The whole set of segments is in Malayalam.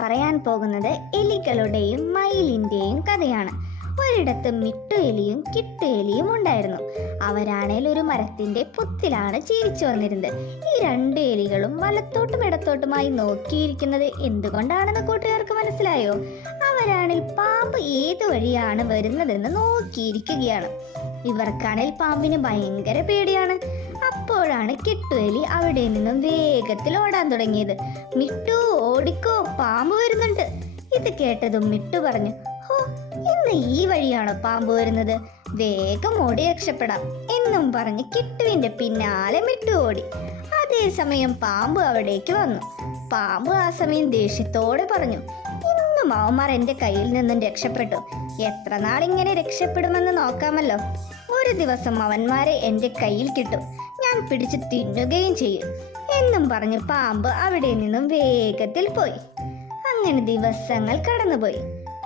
പറയാൻ പോകുന്നത് എലികളുടെയും മയിലിന്റെയും കഥയാണ്. ഒരിടത്ത് മിട്ടു എലിയും കിട്ടു എലിയും ഉണ്ടായിരുന്നു. അവരാണേൽ ഒരു മരത്തിന്റെ പുത്തിലാണ് ജീവിച്ചു വന്നിരുന്നത്. ഈ രണ്ട് എലികളും വലത്തോട്ടും ഇടത്തോട്ടുമായി നോക്കിയിരിക്കുന്നത് എന്തുകൊണ്ടാണെന്ന് കൂട്ടുകാർക്ക് മനസ്സിലായോ? അവരാണിൽ പാമ്പ് ഏത് വഴിയാണ് വരുന്നതെന്ന് നോക്കിയിരിക്കുകയാണ്. ഇവർക്കാണേൽ പാമ്പിന് ഭയങ്കര പേടിയാണ്. അപ്പോഴാണ് കെട്ടുവലി അവിടെ നിന്നും വേഗത്തിൽ ഓടാൻ തുടങ്ങിയത്. മിട്ടു ഓടിക്കോ പാമ്പ് വരുന്നുണ്ട്. ഇത് കേട്ടതും മിട്ടു പറഞ്ഞു ഹോ ഇന്ന് ഈ വഴിയാണോ പാമ്പ് വരുന്നത്? വേഗം ഓടി രക്ഷപ്പെടാം എന്നും പറഞ്ഞ് കിട്ടുവിന്റെ പിന്നാലെ മിട്ടു ഓടി. അതേസമയം പാമ്പ് അവിടേക്ക് വന്നു. പാമ്പ് ആ സമയം ദേഷ്യത്തോടെ പറഞ്ഞു ഇന്നും എന്റെ കയ്യിൽ നിന്നും രക്ഷപ്പെട്ടു. എത്ര നാളിങ്ങനെ രക്ഷപ്പെടുമെന്ന് നോക്കാമല്ലോ. ഒരു ദിവസം അവന്മാരെ എന്റെ കയ്യിൽ കിട്ടും. ഞാൻ പിടിച്ച് തിന്നുകയും ചെയ്യും. എന്നും പറഞ്ഞ് പാമ്പ് അവിടെ നിന്നും വേഗത്തിൽ പോയി. അങ്ങനെ ദിവസങ്ങൾ കടന്നുപോയി.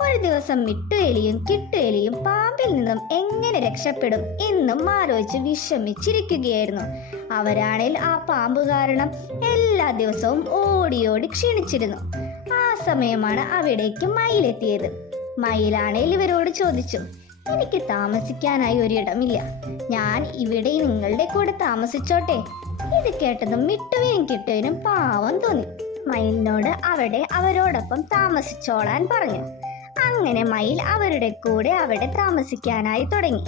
ഒരു ദിവസം മിട്ടുഎലിയും കിട്ടുഎലിയും പാമ്പിൽ നിന്നും എങ്ങനെ രക്ഷപ്പെടും എന്നും ആലോചിച്ച് വിഷമിച്ചിരിക്കുകയായിരുന്നു. അവരാണേൽ ആ പാമ്പ് കാരണം എല്ലാ ദിവസവും ഓടിയോടി ഓടി ക്ഷീണിച്ചിരുന്നു. സമയമാണ് അവിടേക്ക് മയിലെത്തിയത്. മയിലാണേൽ ഇവരോട് ചോദിച്ചു എനിക്ക് താമസിക്കാനായി ഒരിടമില്ല. ഞാൻ ഇവിടെ നിങ്ങളുടെ കൂടെ താമസിച്ചോട്ടെ. ഇത് കേട്ടതും മിട്ടുവിനും കിട്ടുവിനും പാവം തോന്നി. മയിലിനോട് അവിടെ അവരോടൊപ്പം താമസിച്ചോളാൻ പറഞ്ഞു. അങ്ങനെ മയിൽ അവരുടെ കൂടെ അവിടെ താമസിക്കാനായി തുടങ്ങി.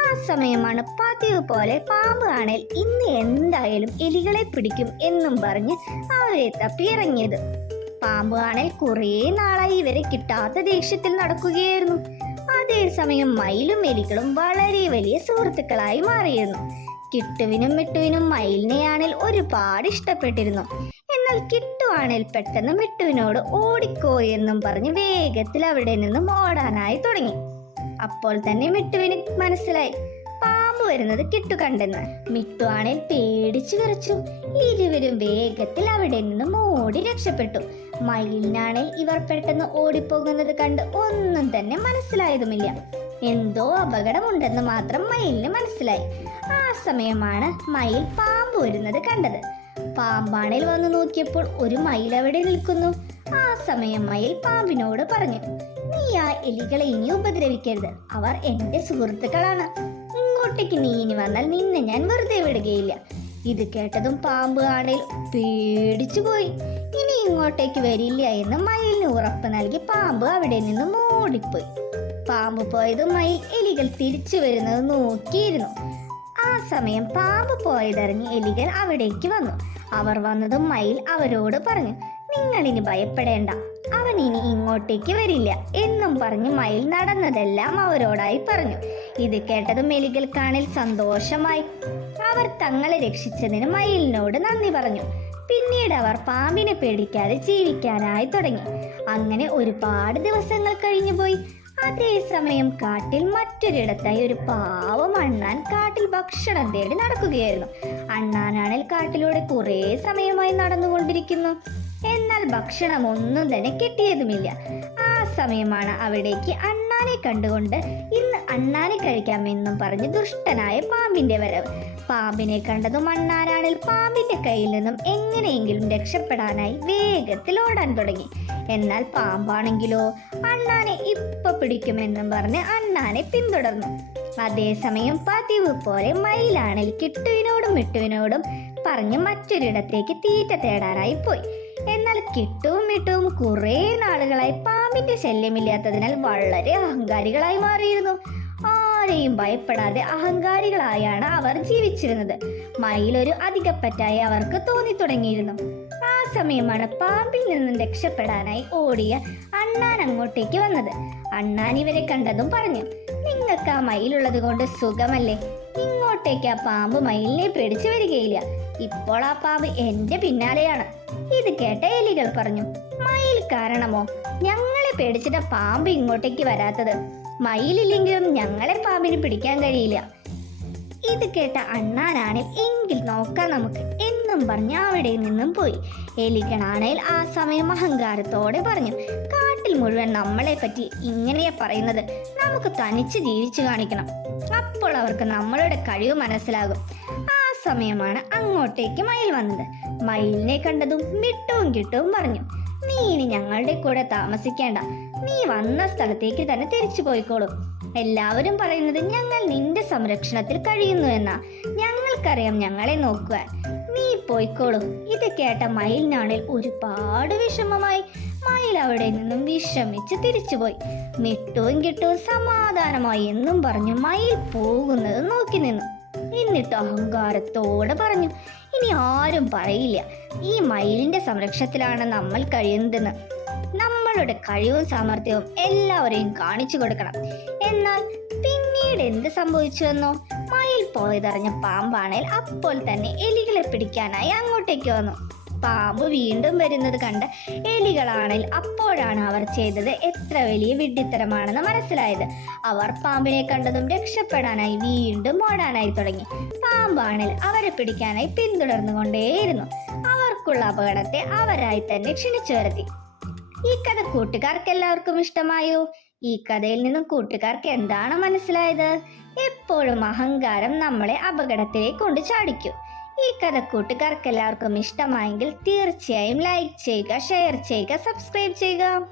ആ സമയമാണ് പതിവ് പോലെ പാമ്പ് ആണേൽ ഇന്ന് എന്തായാലും എലികളെ പിടിക്കും എന്നും പറഞ്ഞ് അവരെ തപ്പി ഇറങ്ങിയത് പാമ്പ് ആണേൽ കുറേ നാളായി ഇവരെ കിട്ടാത്ത ദേഷ്യത്തിൽ നടക്കുകയായിരുന്നു. അതേസമയം മയിലും എലികളും വളരെ വലിയ സുഹൃത്തുക്കളായി മാറിയിരുന്നു. കിട്ടുവിനും മിട്ടുവിനും മയിലിനെയാണേൽ ഒരുപാട് ഇഷ്ടപ്പെട്ടിരുന്നു. എന്നാൽ കിട്ടുവാണേൽ പെട്ടെന്ന് മിട്ടുവിനോട് ഓടിക്കോ എന്നും പറഞ്ഞ് വേഗത്തിൽ അവിടെ നിന്നും ഓടാനായി തുടങ്ങി. അപ്പോൾ തന്നെ മിട്ടുവിന് മനസ്സിലായി. പാമ്പ് വരുന്നത് കിട്ടു കണ്ടെന്ന് മിട്ടുവാണേൽ പേടിച്ചു വിറച്ചു. ഇരുവരും വേഗത്തിൽ അവിടെ നിന്നും ഓടി രക്ഷപ്പെട്ടു. മയിലിനാണേൽ ഇവർ പെട്ടെന്ന് ഓടിപ്പോകുന്നത് കണ്ട് ഒന്നും തന്നെ മനസ്സിലായതുമില്ല. എന്തോ അപകടമുണ്ടെന്ന് മാത്രം മയിലിന് മനസ്സിലായി. ആ സമയമാണ് മയിൽ പാമ്പ് വരുന്നത് കണ്ടത്. പാമ്പാണേൽ വന്നു നോക്കിയപ്പോൾ ഒരു മയിൽ അവിടെ നിൽക്കുന്നു. ആ സമയം മയിൽ പാമ്പിനോട് പറഞ്ഞു നീ ആ എലികളെ ഇനി ഉപദ്രവിക്കരുത്. അവർ എന്റെ സുഹൃത്തുക്കളാണ്. ഇങ്ങോട്ടേക്ക് നീ വന്നാൽ നിന്നെ ഞാൻ വെറുതെ വിടുകയില്ല. ഇത് കേട്ടതും പാമ്പ് ആണേൽ പേടിച്ചു പോയി. ഇനി ഇങ്ങോട്ടേക്ക് വരില്ല എന്ന് മയിലിന് ഉറപ്പ് നൽകി പാമ്പ് അവിടെ നിന്ന് മൂടിപ്പോയി. പാമ്പ് പോയതും മയിൽ എലികൾ തിരിച്ചു വരുന്നത് നോക്കിയിരുന്നു. ആ സമയം പാമ്പ് പോയതറിഞ്ഞ് എലികൾ അവിടേക്ക് വന്നു. അവർ വന്നതും മയിൽ അവരോട് പറഞ്ഞു നിങ്ങളിനി ഭയപ്പെടേണ്ട. അവൻ ഇനി ഇങ്ങോട്ടേക്ക് വരില്ല എന്നും പറഞ്ഞ് മയിൽ നടന്നതെല്ലാം അവരോടായി പറഞ്ഞു. ഇത് കേട്ടതും കാണിൽ സന്തോഷമായി. അവർ തങ്ങളെ രക്ഷിച്ചതിന് മയിലിനോട് നന്ദി പറഞ്ഞു. പിന്നീട് അവർ പാമ്പിനെ പേടിക്കാതെ ജീവിക്കാനായി തുടങ്ങി. അങ്ങനെ ഒരുപാട് ദിവസങ്ങൾ കഴിഞ്ഞുപോയി അതേസമയം കാട്ടിൽ മറ്റൊരിടത്തായി ഒരു പാവം അണ്ണാൻ കാട്ടിൽ ഭക്ഷണം തേടി നടക്കുകയായിരുന്നു. അണ്ണാനാണെങ്കിൽ കാട്ടിലൂടെ കുറേ സമയമായി നടന്നുകൊണ്ടിരിക്കുന്നു. എന്നാൽ ഭക്ഷണം ഒന്നും തന്നെ കിട്ടിയതുമില്ല. ആ സമയമാണ് അവിടേക്ക് അണ്ണാനെ കണ്ടുകൊണ്ട് ഇന്ന് അണ്ണാനെ കഴിക്കാമെന്നും പറഞ്ഞ് ദുഷ്ടനായ പാമ്പിന്റെ വരവ്. പാമ്പിനെ കണ്ടതും അണ്ണാനാണിൽ പാമ്പിന്റെ കയ്യിൽ നിന്നും എങ്ങനെയെങ്കിലും രക്ഷപ്പെടാനായി വേഗത്തിൽ ഓടാൻ തുടങ്ങി. എന്നാൽ പാമ്പാണെങ്കിലോ? അണ്ണാനെ ഇപ്പൊ പിടിക്കുമെന്നും പറഞ്ഞ് അണ്ണാനെ പിന്തുടർന്നു. അതേസമയം പതിവ് പോലെ മയിലാണിൽ കിട്ടുവിനോടും മിട്ടുവിനോടും പറഞ്ഞ് മറ്റൊരിടത്തേക്ക് തീറ്റ തേടാനായി പോയി. എന്നാൽ കിട്ടുവും മിട്ടുവും കുറേ നാളുകളായി പാമ്പിന്റെ ശല്യമില്ലാത്തതിനാൽ വളരെ അഹങ്കാരികളായി മാറിയിരുന്നു. ആരെയും ഭയപ്പെടാതെ അഹങ്കാരികളായാണ് അവർ ജീവിച്ചിരുന്നത്. മയിലൊരു അധികപ്പറ്റായി അവർക്ക് തോന്നി തുടങ്ങിയിരുന്നു ആ സമയമാണ് പാമ്പിൽ നിന്നും രക്ഷപ്പെടാനായി ഓടിയ അണ്ണാൻ അങ്ങോട്ടേക്ക് വന്നത്. അണ്ണാൻ ഇവരെ കണ്ടതും പറഞ്ഞു നിങ്ങൾക്ക് ആ മയിലുള്ളത് കൊണ്ട് സുഖമല്ലേ? ഇങ്ങോട്ടേക്ക് ആ പാമ്പ് മയിലിനെ പേടിച്ചു വരികയില്ല. ഇപ്പോൾ ആ പാമ്പ് എന്റെ പിന്നാലെയാണ്. ഇത് കേട്ട എലികൾ പറഞ്ഞു മയിൽ കാരണമോ? ഞങ്ങളെ പേടിച്ചിട്ട് പാമ്പ് ഇങ്ങോട്ടേക്ക് വരാത്തത്. മയിലില്ലെങ്കിലും ഞങ്ങളെ പാമ്പിന് പിടിക്കാൻ കഴിയില്ല. ഇത് കേട്ട അണ്ണാനാണേൽ എങ്കിൽ നോക്കാം നമുക്ക്. എന്നും പറഞ്ഞ് അവിടെ നിന്നും പോയി. എലികണാണേൽ ആ സമയം അഹങ്കാരത്തോടെ പറഞ്ഞു കാട്ടിൽ മുഴുവൻ നമ്മളെ പറ്റി ഇങ്ങനെയാ പറയുന്നത്? നമുക്ക് തനിച്ച് ജീവിച്ചു കാണിക്കണം. അപ്പോൾ അവർക്ക് നമ്മളുടെ കഴിവ് മനസ്സിലാകും. ആ സമയമാണ് അങ്ങോട്ടേക്ക് മയിൽ വന്നത്. മയിലിനെ കണ്ടതും മിട്ടവും കിട്ടവും പറഞ്ഞു. നീ ഇനി ഞങ്ങളുടെ കൂടെ താമസിക്കേണ്ട. നീ വന്ന സ്ഥലത്തേക്ക് തന്നെ തിരിച്ചു പോയിക്കോളും. എല്ലാവരും പറയുന്നത് ഞങ്ങൾ നിന്റെ സംരക്ഷണത്തിൽ കഴിയുന്നു എന്നാ. ഞങ്ങൾക്കറിയാം ഞങ്ങളെ നോക്കുവാൻ. നീ പോയിക്കോളും. ഇത് കേട്ട മയിലിനാണിൽ ഒരുപാട് വിഷമമായി. മയിൽ അവിടെ നിന്നും വിഷമിച്ച് തിരിച്ചുപോയി മിട്ടും കിട്ടും സമാധാനമായി എന്നും പറഞ്ഞു മയിൽ പോകുന്നത് നോക്കി നിന്നു. എന്നിട്ട് അഹങ്കാരത്തോടെ പറഞ്ഞു ഇനി ആരും പറയില്ല. ഈ മയിലിന്റെ സംരക്ഷണത്തിലാണ് നമ്മൾ കഴിയുന്നതെന്ന്. നമ്മളുടെ കഴിവും സാമർഥ്യവും എല്ലാവരെയും കാണിച്ചു കൊടുക്കണം. എന്നാൽ പിന്നീട് എന്ത് സംഭവിച്ചുവെന്നോ? മയിൽ പോയതറിഞ്ഞ പാമ്പാണേൽ അപ്പോൾ തന്നെ എലികളെ പിടിക്കാനായി അങ്ങോട്ടേക്ക് വന്നു. പാമ്പ് വീണ്ടും വരുന്നത് കണ്ട് എലികളാണെങ്കിൽ അപ്പോഴാണ് അവർ ചെയ്തത് എത്ര വലിയ വിഡ്ഢിത്തരമാണെന്ന് മനസ്സിലായത്. അവർ പാമ്പിനെ കണ്ടതും രക്ഷപ്പെടാനായി വീണ്ടും ഓടാനായി തുടങ്ങി. പാമ്പാണിൽ അവരെ പിടിക്കാനായി പിന്തുടർന്നുകൊണ്ടേയിരുന്നു. അവർക്കുള്ള അപകടത്തെ അവരായി തന്നെ ക്ഷണിച്ചു വരുത്തി ഈ കഥ കൂട്ടുകാർക്ക് എല്ലാവർക്കും ഇഷ്ടമായോ? ഈ കഥയിൽ നിന്നും കൂട്ടുകാർക്ക് എന്താണ് മനസ്സിലായത്? എപ്പോഴും അഹങ്കാരം നമ്മളെ അപകടത്തിലേക്ക് കൊണ്ട് ചാടിക്കും. ഈ കഥ കൂട്ടുകാർക്ക് എല്ലാവർക്കും ഇഷ്ടമായെങ്കിൽ തീർച്ചയായും ലൈക്ക് ചെയ്യുക ഷെയർ ചെയ്യുക സബ്സ്ക്രൈബ് ചെയ്യുക.